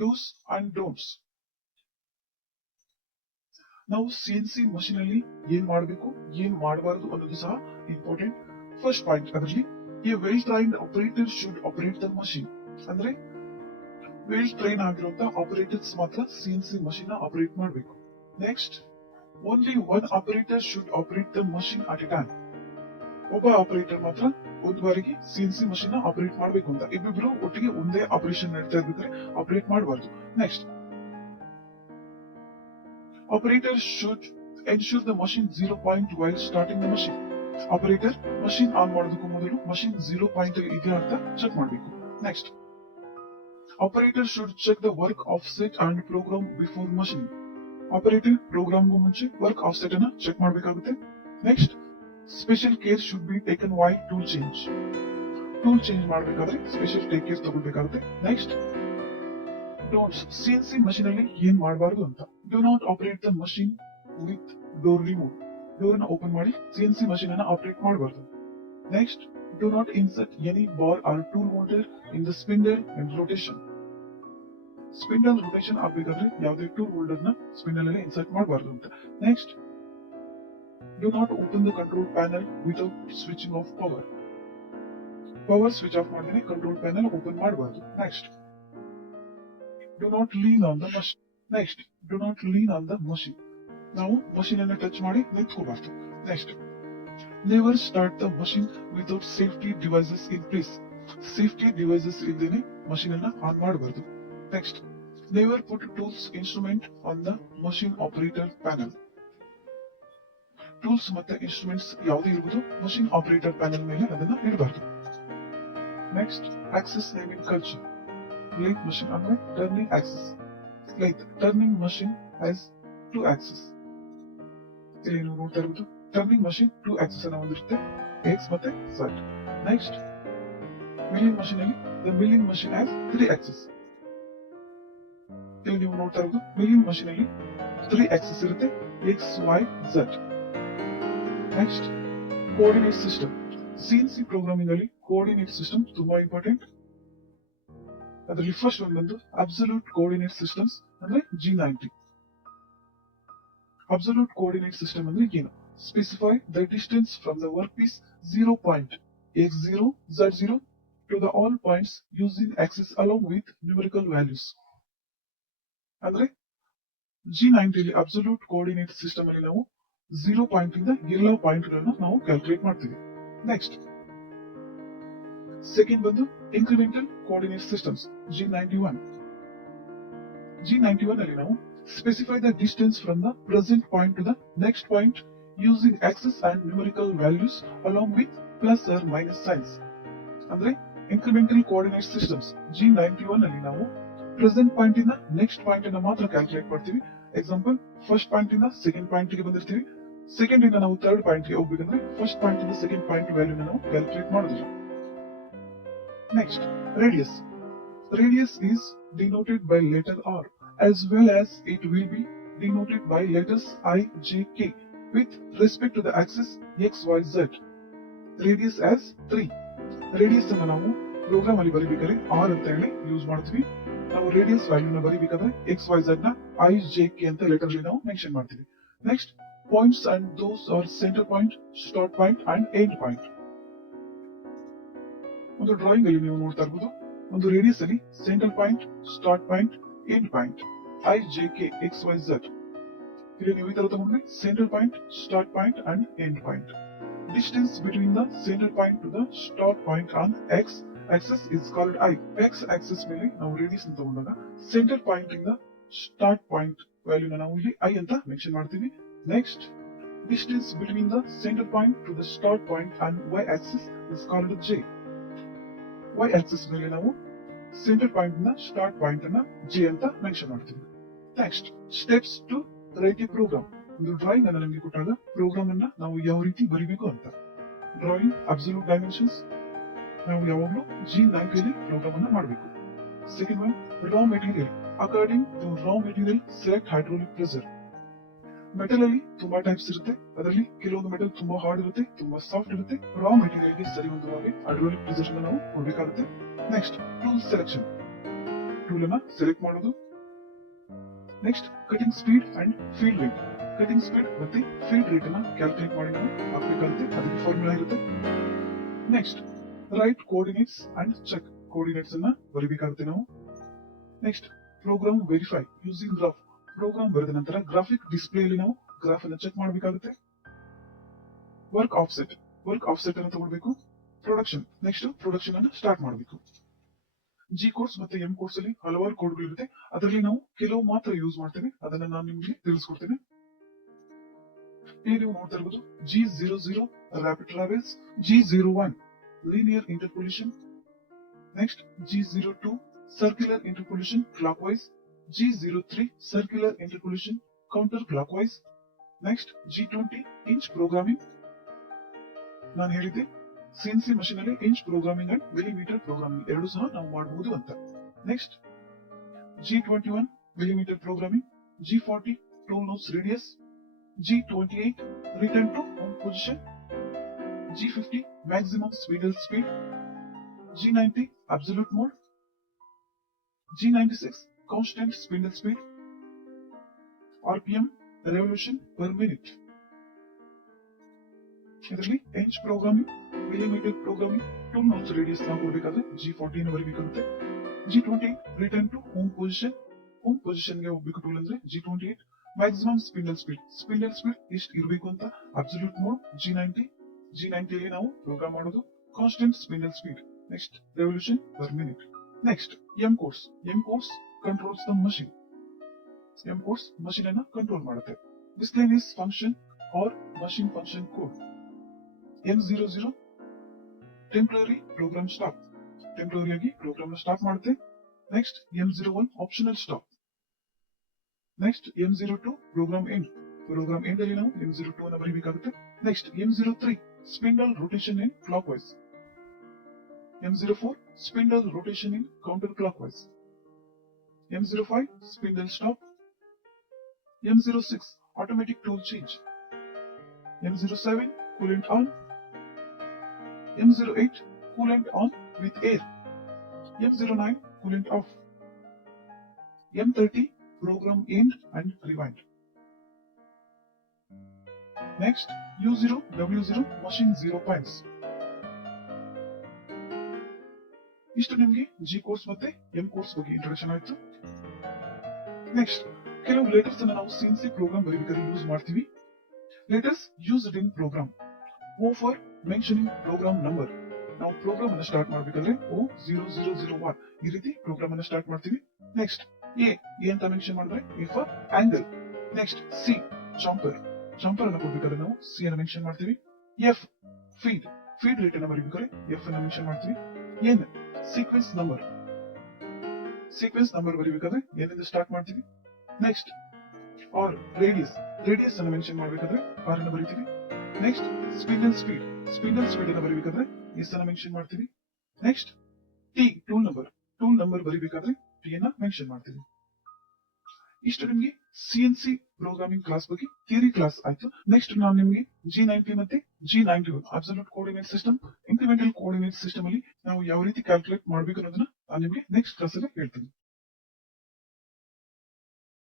Dos and don'ts. ನಾವು CNC machine ಅಲ್ಲಿ ಏನ್ ಮಾಡಬೇಕು ಏನ್ ಮಾಡಬಾರದು ಅನ್ನೋದು ಸಹ ಇಂಪಾರ್ಟೆಂಟ್. ಫಸ್ಟ್ ಪಾಯಿಂಟ್ ಅದರಲ್ಲಿ A well trained operator should operate the machine. ಅಂದ್ರೆ ವೆಲ್ ಟ್ರೈನ್ ಆಗಿರುವಂತ ಆಪರೇಟರ್ಸ್ ಮಾತ್ರ CNC ಮಷೀನ್ ಆಪರೇಟ್ ಮಾಡಬೇಕು. Next, only one operator should operate the machine at A time. ಒಬ್ಬ ಆಪರೇಟರ್ ಮಾತ್ರ ಒಂದು ಬಾರಿಗೆ CNC ಮಷೀನ್ ಆಪರೇಟ್ ಮಾಡಬೇಕು ಅಂತ. ಇಬ್ಬಿಬ್ರು ಒಟ್ಟಿಗೆ ಒಂದೇ ಆಪರೇಷನ್ ನಡೀತಾ ಇರ್ಬೇಕಾದ್ರೆ ಆಪರೇಟ್ ಮಾಡಬಾರ್ದು. Next, operator should ensure the machine 0 point while starting the machine. Operator machine on ಮಾಡೋದಕ್ಕೂ ಮೊದಲು ಮಷೀನ್ 0 ಪಾಯಿಂಟ್ ಇದೆಯಾ ಅಂತ ಚೆಕ್ ಮಾಡಬೇಕು. Next, operator should check the work offset and program before machine. Operator ಪ್ರೋಗ್ರಾಮ್ಗೂ ಮುಂಚೆ ವರ್ಕ್ ಆಫ್ಸೆಟ್ ಅನ್ನ check ಮಾಡಬೇಕಾಗುತ್ತೆ. Next, special care should be taken while tool change. Tool change ಮಾಡಬೇಕಾದ್ರೆ ಸ್ಪೆಷಲ್ ಟೇಕ್ ಕೇರ್ ತಗೊಳ್ಬೇಕಾಗುತ್ತೆ. Next, don'ts. CNC machine ಅಲ್ಲಿ ಏನ್ ಮಾಡಬಾರದು ಅಂತ. Do not operate the machine with door remove. Door ಅನ್ನ ಓಪನ್ ಮಾಡಿ CNC ಮಷೀನ್ ಅನ್ನ ಆಪರೇಟ್ ಮಾಡಬಾರದು. Next, do not insert any bar or tool motor in the spindle and rotation. Spindle rotation ಆಗಬೇಕಾದ್ರೆ ಯಾವುದೇ ಟೂಲ್ ಹೋಲ್ಡರ್ ನ spindle ಅಲ್ಲಿ insert ಮಾಡಬಾರದು ಅಂತ. Next, do not open the control panel without switching off power. Power switch off ಮಾಡಿದ್ರೆ control panel open ಮಾಡಬಾರದು. Next, do not lean on the machine. Next, do not lean on the machine. ನಾವು machine ಅನ್ನು touch ಮಾಡಿ ನಿಂತ್ಕೋಬಾರ್ದು. Next, never start the machine without safety devices in place. Safety devices ಇಲ್ಲದೇನೆ machine ಅನ್ನ on ಮಾಡಬಾರದು. Next, never put tools instrument on the machine operator panel. Tools ಮತ್ತೆ instruments ಯಾವುದೇ ಇರುವುದು ಮಷೀನ್ ಆಪರೇಟರ್ ಪ್ಯಾನಲ್ ಮೇಲೆ ಅದನ್ನ ಇಡಬಾರದು. Next, axes naming culture. Lathe machine ಅಂದ್ರೆ turning axes. Lathe turning machine has 2 axes. ಇಲ್ಲಿ ನೀವು ನೋಡ್ತಾ ಇರುವುದು ಟರ್ನಿಂಗ್ ಮಷೀನ್ 2 ಆಕ್ಸೆಸ್ ಅನ್ನ ಹೊಂದಿರುತ್ತೆ, ಎಕ್ಸ್ ಮತ್ತೆ ಝಡ್. ನೆಕ್ಸ್ಟ್, ಮಿಲ್ಲಿಂಗ್ ಮಷೀನ್ ಅಲ್ಲಿ the milling machine has 3 access. ಇಲ್ಲಿ ನೀವು ನೋಡ್ತಾ ಇರುವುದು ಮಿಲ್ಲಿಂಗ್ ಮಷೀನ್ ಅಲ್ಲಿ 3 ಆಕ್ಸೆಸ್ ಇರುತ್ತೆ, X Y Z. Next, coordinate system. CNC programming ಅಲ್ಲಿ ಕೋಆರ್ಡಿನೇಟ್ ಸಿಸ್ಟಮ್ ತುಂಬಾ ಇಂಪಾರ್ಟೆಂಟ್. ಅದರಲ್ಲಿ ಫಸ್ಟ್ ಒಂದು ಬಂದು ಅಬ್ಸಲ್ಯೂಟ್ ಕೋಆರ್ಡಿನೇಟ್ ಸಿಸ್ಟಮ್ಸ್ ಅಂದ್ರೆ G90. ಅಬ್ಸಲ್ಯೂಟ್ ಕೋಆರ್ಡಿನೇಟ್ ಸಿಸ್ಟಮ್ ಅಂದ್ರೆ ಏನು? Specify the distance from the work piece 0 point x0 z0 to the all points using axis along with numerical values. ಅಂದ್ರೆ G90 ಅಲ್ಲಿ absolute coordinate system ಅಲ್ಲಿ ನಾವು 0 point ಇಂದ ಎಲ್ಲ point ಗಳನ್ನು ನಾವು ಕ್ಯಾಲ್ಕುಲೇಟ್ ಮಾಡ್ತೀವಿ. ನೆಕ್ಸ್ಟ್, ಸೆಕೆಂಡ್ ಬಂದು incremental coordinate systems G91. G91 ಅಲ್ಲಿ ನಾವು specify the distance from the present point to the next point using axis and numerical values along with plus or minus signs. ಅಂದ್ರೆ incremental coordinate systems G91 ಅಲ್ಲಿ ನಾವು present point ಇಂದ next point ಅನ್ನ ಮಾತ್ರ calculate ಮಾಡ್ತೀವಿ. Example, first point ಇಂದ second point ಗೆ ಬಂದಿರ್ತೀವಿ, ಸೆಕೆಂಡ್ ಇಂದ ನಾವು ಥರ್ಡ್ ಪಾಯಿಂಟ್ ಗೆ ಹೋಗ್ಬೇಕಂದ್ರೆ ಫಸ್ಟ್ ಪಾಯಿಂಟ್ ಇಂದ ಸೆಕೆಂಡ್ ಪಾಯಿಂಟ್ ವ್ಯಾಲ್ಯೂ ನಾವು ಕ್ಯಾಲ್ಕುಲೇಟ್ ಮಾಡೋದಿಲ್ಲ. Next, radius. Radius is denoted by letter R as well as it will be denoted by letters I, J, K with respect to the axis X, Y, Z. Radius as 3. Radius ಅನ್ನು ನಾವು program ಅಲ್ಲಿ ಬರೀಬೇಕಾದ್ರೆ R ಅಂತ ಹೇಳಿ use ಮಾಡ್ತೀವಿ. ನಾವು radius ವ್ಯಾಲ್ಯೂನ ಬರೀಬೇಕಾದ್ರೆ X, Y, Z ನ I, J, K ಅಂತ ಲೆಟರ್ ಅಲ್ಲಿ ನಾವು ಮೆನ್ಷನ್ ಮಾಡ್ತೀವಿ. Next, points and those or centre point, start point and end point. ಒಂದು ಡ್ರಾಯಿಂಗ್ ಅಲ್ಲಿ ನೀವು ನೋಡ್ತಾ ಇರ್ಬೋದು, ಒಂದು ರೇಡಿಯಸ್ ಅಲ್ಲಿ centre point, start point, end point, I, J, K, X, Y, Z. ಇಲ್ಲಿ ನೀವು ಈ ತರ ತಗೊಂಡ್ರೆ centre point, start point and end point. Distance between the centre point to the start point on X axis is called I. X axis ಮೇಲೆ ನಾವು radius ಅಂತ ತಗೊಂಡಾಗ centre point ಇಂದ ಸ್ಟಾರ್ಟ್ ಪಾಯಿಂಟ್ ವ್ಯಾಲ್ಯೂನ ನಾವು ಇಲ್ಲಿ ಐ ಅಂತ ಮೆನ್ಷನ್ ಮಾಡ್ತೀವಿ. Next, distance between the centre point to the start point on Y axis is called J. Y axis ಮೇಲೆ ನಾವು ಸೆಂಟರ್ ಪಾಯಿಂಟ್ ನ ಸ್ಟಾರ್ಟ್ ಪಾಯಿಂಟ್ ಅನ್ನ ಜೆ ಅಂತ ಮೆನ್ಷನ್ ಮಾಡ್ತೀವಿ. Next, steps to write a program. ಒಂದು drawing ಅನ್ನ ನಮಗೆ ಕೊಟ್ಟಾಗ ಪ್ರೋಗ್ರಾಮ್ ಅನ್ನ ನಾವು ಯಾವ ರೀತಿ ಬರೀಬೇಕು ಅಂತ. ಡ್ರಾಯಿಂಗ್, ಅಬ್ಸಲ್ಯೂಟ್ ಡೈಮೆನ್ಷನ್ಸ್, ನಾವು ಯಾವಾಗಲೂ G90 ಅಲ್ಲಿ ಪ್ರೋಗ್ರಾಮ್ ಅನ್ನ ಮಾಡಬೇಕು. Second one, raw material. According to raw material select hydraulic pressure. Metal ಅಲ್ಲಿ ತುಂಬಾ ಟೈಪ್ಸ್ ಇರುತ್ತೆ, ಅದರಲ್ಲಿ ಕೆಲವೊಂದು ಮೆಟಲ್ ತುಂಬಾ ಹಾರ್ಡ್ ಇರುತ್ತೆ, ತುಂಬಾ ಸಾಫ್ಟ್ ಇರುತ್ತೆ. ರಾ ಮೆಟೀರಿಯಲ್ ಗೆ ಸರಿ ಹೊಂದುವ ಹಾಗೆ ಹೈಡ್ರೋಲಿಕ್ ಪ್ರೆಷರ್ ನಾವು ಕೊಡಬೇಕಾಗುತ್ತೆ. Next, tool selection. ಟೂಲ್ ಅನ್ನ ಸೆಲೆಕ್ಟ್ ಮಾಡೋದು. Next cutting speed and field rate. Cutting speed ಮತ್ತೆ ಫೀಲ್ಡ್ ರೇಟ್ ಅನ್ನ ಕ್ಯಾಲ್ಕುಲೇಟ್ ಮಾಡಿ ನಾವು ಹಾಕ್ಬೇಕಾಗುತ್ತೆ, ಅದಕ್ಕೆ ಫಾರ್ಮುಲಾ ಇರುತ್ತೆ. Next write coordinates and check coordinates ಅನ್ನ ಬರೀಬೇಕಾಗುತ್ತೆ ನಾವು. Next program verify using graph. Program ಬರೆದ ನಂತರ ಗ್ರಾಫಿಕ್ ಡಿಸ್ಪ್ಲೇ ಅಲ್ಲಿ ನಾವು ಗ್ರಾಫ್ ಅನ್ನ ಚೆಕ್ ಮಾಡಬೇಕಾಗುತ್ತೆ. ವರ್ಕ್ ಆಫ್ಸೆಟ್ ಅನ್ನು ತಗೊಳ್ಬೇಕು. ಪ್ರೊಡಕ್ಷನ್, ನೆಕ್ಸ್ಟ್ ಪ್ರೊಡಕ್ಷನ್ ಅನ್ನು ಸ್ಟಾರ್ಟ್ ಮಾಡಬೇಕು. ಜಿ ಕೋರ್ಸ್ ಮತ್ತೆ ಎಂ ಕೋರ್ಸ್ ಅಲ್ಲಿ ಹಲವಾರು ಕೋಡ್ಗಳು ಇರುತ್ತೆ, ಅದರಲ್ಲಿ ನಾವು ಕೆಲವು ಮಾತ್ರ ಯೂಸ್ ಮಾಡ್ತೇವೆ, ಅದನ್ನ ನಾನು ನಿಮಗೆ ತಿಳಿಸ್ಕೊಡ್ತೇನೆ. ಇಲ್ಲಿ ನೀವು ನೋಡ್ತಾ ಇರಬಹುದು G00 rapid travels, G01 linear interpolation, next G02 circular interpolation clockwise, G03 circular interpolation counter clockwise, next G20 inch programming. ನಾನು ಹೇಳಿದ್ದೆ CNC ಮಷೀನ್ ಅಲ್ಲಿ inch programming and millimetre programming ಎರಡು ಸಹ ನಾವು ಮಾಡಬಹುದು ಅಂತ. Next G21 millimetre programming, G40 tool nose radius, G28 return to home position, G50 maximum spindle speed, G90 absolute mode, G96 constant spindle speed, RPM revolution per minute. ಇದರಲ್ಲಿ inch programming, millimetre programming, tool nose radius ನಾವು ಕೊಡಬೇಕಾದ್ರೆ G40 ಬರೀಬೇಕಾಗುತ್ತೆ. G28 return to home position, home position ಗೆ ಹೋಗ್ಬೇಕು tool ಅಂದ್ರೆ G28. Maximum spindle speed ಎಷ್ಟು ಇರಬೇಕು ಅಂತ ಅಬ್ಸಲ್ಯೂಟ್ ಮೋಡ್ G90 ಅಲ್ಲಿ ನಾವು ಪ್ರೋಗ್ರಾಮ್ ಮಾಡೋದು. Constant spindle speed, next revolution per minute. Next M codes controls the machine. M codes machine ಅನ್ನ ಕಂಟ್ರೋಲ್ ಮಾಡುತ್ತೆ. Miscellaneous function or machine function code. M00 temporary program stop, temporary ಆಗಿ program stop ಮಾಡುತ್ತೆ. Next M01 optional stop. Next M02 program end ಅಲ್ಲಿ ನಾವು M02 ಅನ್ನು ಬರೀಬೇಕಾಗುತ್ತೆ. Next M03 spindle rotation in clockwise, M04 spindle rotation in counter clockwise, M05 spindle stop, M06 automatic tool change, M07 coolant on, M08 coolant on with air, M09 coolant off, M30 program end and rewind. Next U0 W0 machine 0 points. ಇಷ್ಟು ನಿಮಗೆ G course ಮತ್ತೆ M course ಬಗ್ಗೆ introduction ಆಯ್ತು. Next ಕೆಲವು letters ಅನ್ನು ನಾವು CNC program ಬರೀಬೇಕಾದ್ರೆ use ಮಾಡ್ತೀವಿ. Letters used in program. O for mentioning program number. ನಾವು ಪ್ರೋಗ್ರಾಮ್ ಅನ್ನು ಸ್ಟಾರ್ಟ್ ಮಾಡಬೇಕಾದ್ರೆ O0001 ಈ ರೀತಿ ಪ್ರೋಗ್ರಾಮ್ ಅನ್ನು ಸ್ಟಾರ್ಟ್ ಮಾಡ್ತೀವಿ. ನೆಕ್ಸ್ಟ್ ಎ ಅಂತ ಮೆನ್ಷನ್ ಮಾಡಿದ್ರೆ A for angle. Next C jumper ಅನ್ನು ಕೊಡಬೇಕಾದ್ರೆ ನಾವು ಸಿ ಅನ್ನು ಮೆನ್ಷನ್ ಮಾಡ್ತೀವಿ. ಎಫ್ ಫೀಡ್ ರೇಟ್ ಅನ್ನು ಬರೀಬೇಕಾದ್ರೆ ಎಫ್ ಅನ್ನು ಮೆನ್ಷನ್ ಮಾಡ್ತೀವಿ. ಎನ್ ಸೀಕ್ವೆನ್ಸ್ ನಂಬರ್ ಬರೀಬೇಕಾದ್ರೆ ಎನ್ ಇಂದ ಸ್ಟಾರ್ಟ್ ಮಾಡ್ತೀವಿ. ನೆಕ್ಸ್ಟ್ ಆರ್ ರೇಡಿಯಸ್ ಅನ್ನು ಮೆನ್ಷನ್ ಮಾಡಬೇಕಾದ್ರೆ ಆರ್ ಅನ್ನು ಬರೀತೀವಿ. ನೆಕ್ಸ್ಟ್ ಸ್ಪಿಂಡಲ್ ಸ್ಪೀಡ್ ಅನ್ನು ಬರೀಬೇಕಾದ್ರೆ ಎಸ್ ಅನ್ನು ಮೆನ್ಷನ್ ಮಾಡ್ತೀವಿ. ನೆಕ್ಸ್ಟ್ ಟಿ ಟೂಲ್ ನಂಬರ್ ಬರೀಬೇಕಾದ್ರೆ ಟಿ ಅನ್ನ ಮೆನ್ಷನ್ ಮಾಡ್ತೀವಿ. ಇಷ್ಟು ನಿಮ್ಗೆ CNC ಪ್ರೋಗ್ರಾಮಿಂಗ್ ಕ್ಲಾಸ್ ಬಗ್ಗೆ ಥಿಯರಿ ಕ್ಲಾಸ್ ಆಯ್ತು. ನೆಕ್ಸ್ಟ್ ನಾನು ನಿಮ್ಗೆ G90 ಮತ್ತೆ G91 absolute coordinate system, incremental coordinate system ಅಲ್ಲಿ ನಾವು ಯಾವ ರೀತಿ ಕ್ಯಾಲ್ಕುಲೇಟ್ ಮಾಡ್ಬೇಕು ಅನ್ನೋದನ್ನ ನಾನು ನಿಮ್ಗೆ ನೆಕ್ಸ್ಟ್ ಕ್ಲಾಸ್ ಅಲ್ಲಿ ಹೇಳ್ತೀನಿ.